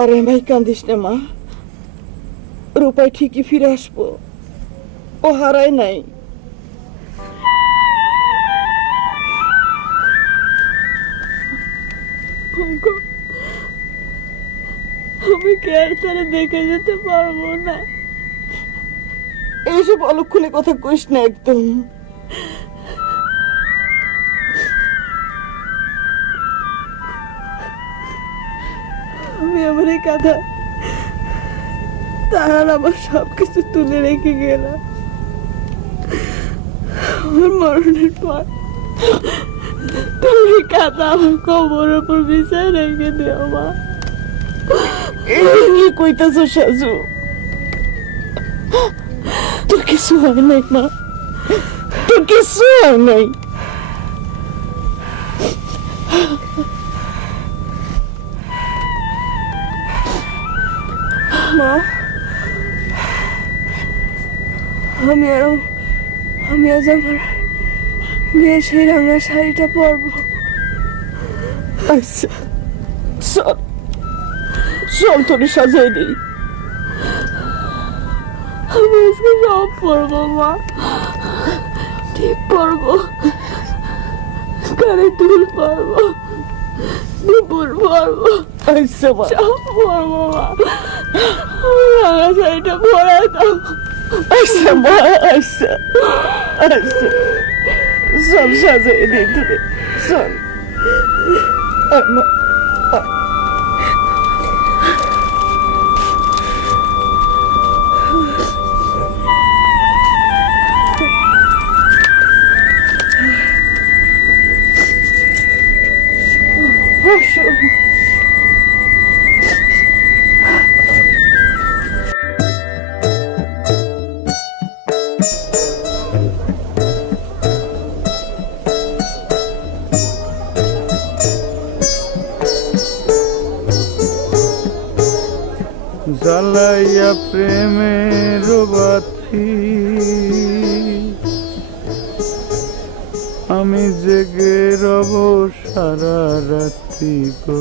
আরে ভাই কান্দিস না মা, রূপাই ঠিকই ফিরে আসবো, ও হারায় নাই। আমি কি আর তারা দেখে যেতে পারবো না? এইসব অলক্ষণে কথা কইস না একদম। আমি আমার এই কাঁধা তার আমার সবকিছু তুলে রেখে গেলাম। আমার মরণের পর তুমি কাঁধা আমার কোমর উপর বিছায় রেখে দিও মা। কি কইতাছ সাজু? তোর কিছু হয় নাই মা, তোর কিছু হয় নাই। মা আমি আজ আমার মেয়ের সেই রাঙা শাড়িটা পরবো। আচ্ছা চল চল, তোরে সাজাই দিই। আমি আজকে সব পরবো মা, ঠিক পরবো, কানে দুল পরবো, দুপুর পরবো, আচ্ছা মা সব পরবো মা। রাঙা শাড়িটা পরাই দাও। আচ্ছা মা, আচ্ছা আচ্ছা সব সাজাই দিই তোরে, চল। জ্বালাইয়া প্রেমের বাতি আমি জেগে রব সারা রাতি গো।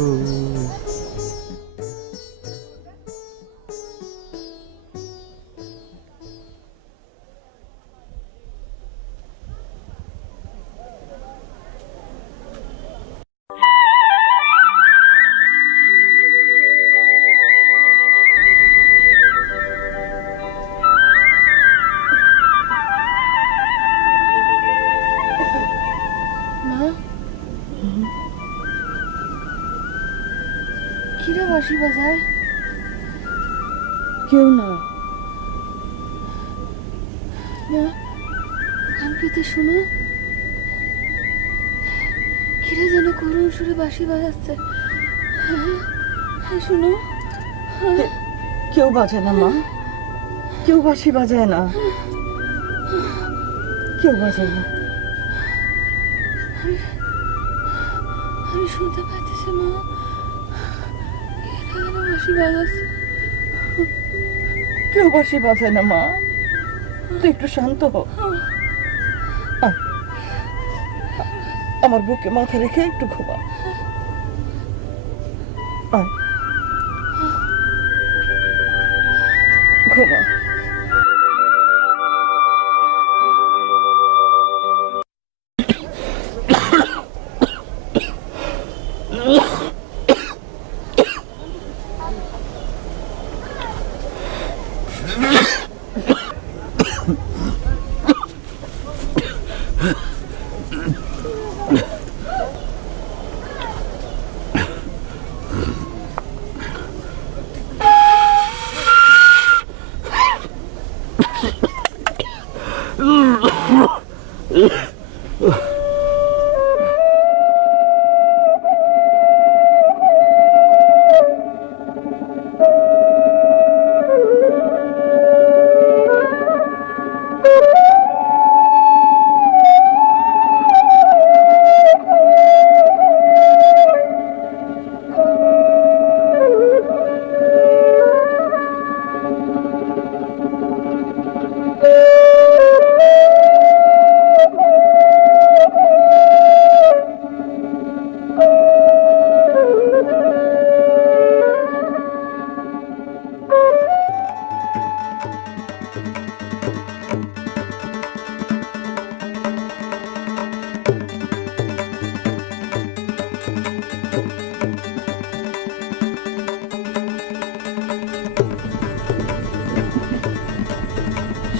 কিরে বাঁশি বাজায়? কেউ না। মা আমাকে শুনো, কিরে যেন করুণ সুরে বাঁশি বাজাচ্ছে। হ্যাঁ শুনো। কেউ বাজায় না মা, কেউ বাঁশি বাজায় না। কেউ বাঁচাবো? আমি শুনতে পাইতেছি মা, এখানে বাঁশি বাজাচ্ছে। কেউ বাঁশি বাজায় না মা, তুই একটু শান্ত হ। আয়, আমার বুকে মাথা রেখে একটু ঘুমা। আয়, ঘুমা।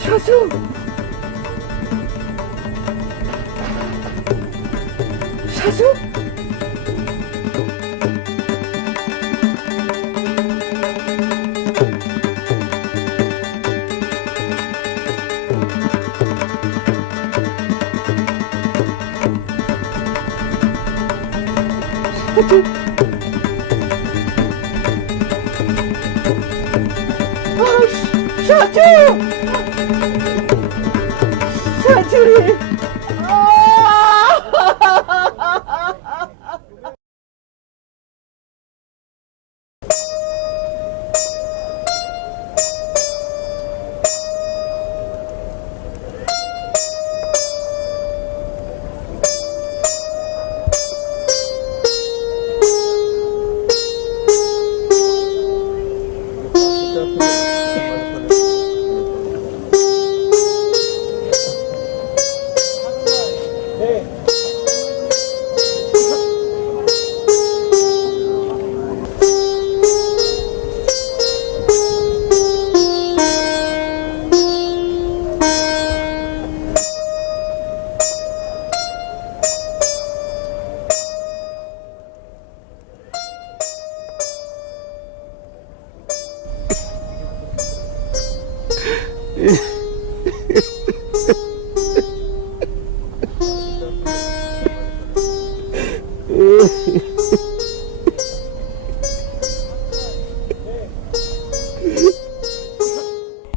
শাশু, শাশু, শাশু, শাশুড়ি।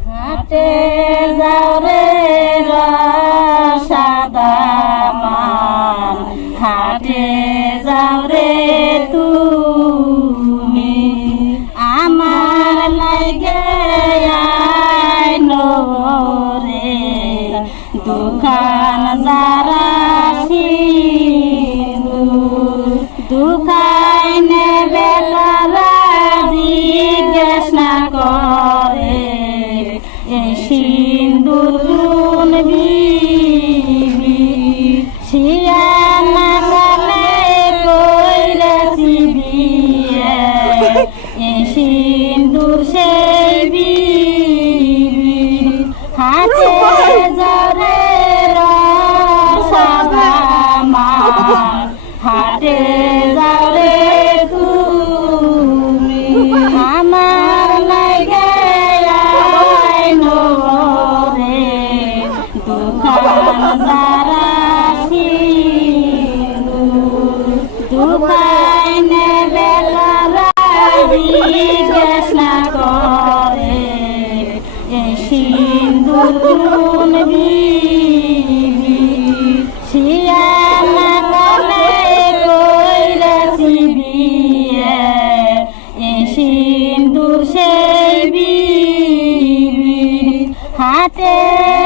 হাটে যাও রে সাদা মান, হাটে যাও রে তুমি, আমার লাগে আইনো রে দোকান যারা দোকানে বেলারা জিজ্ঞেস না করে সিন্দুর বিবি শিয়ানা কালে কইরাছি বিয়ে, সিন্দুর সেই বিবি হাতে জরে রসাবা মা, হাটে যারে তুমি, আমার লাগে আইনো রে দোকান যারা দোকানে বেলারা জিজ্ঞেস না করে সিন্দুর বিবি কাছে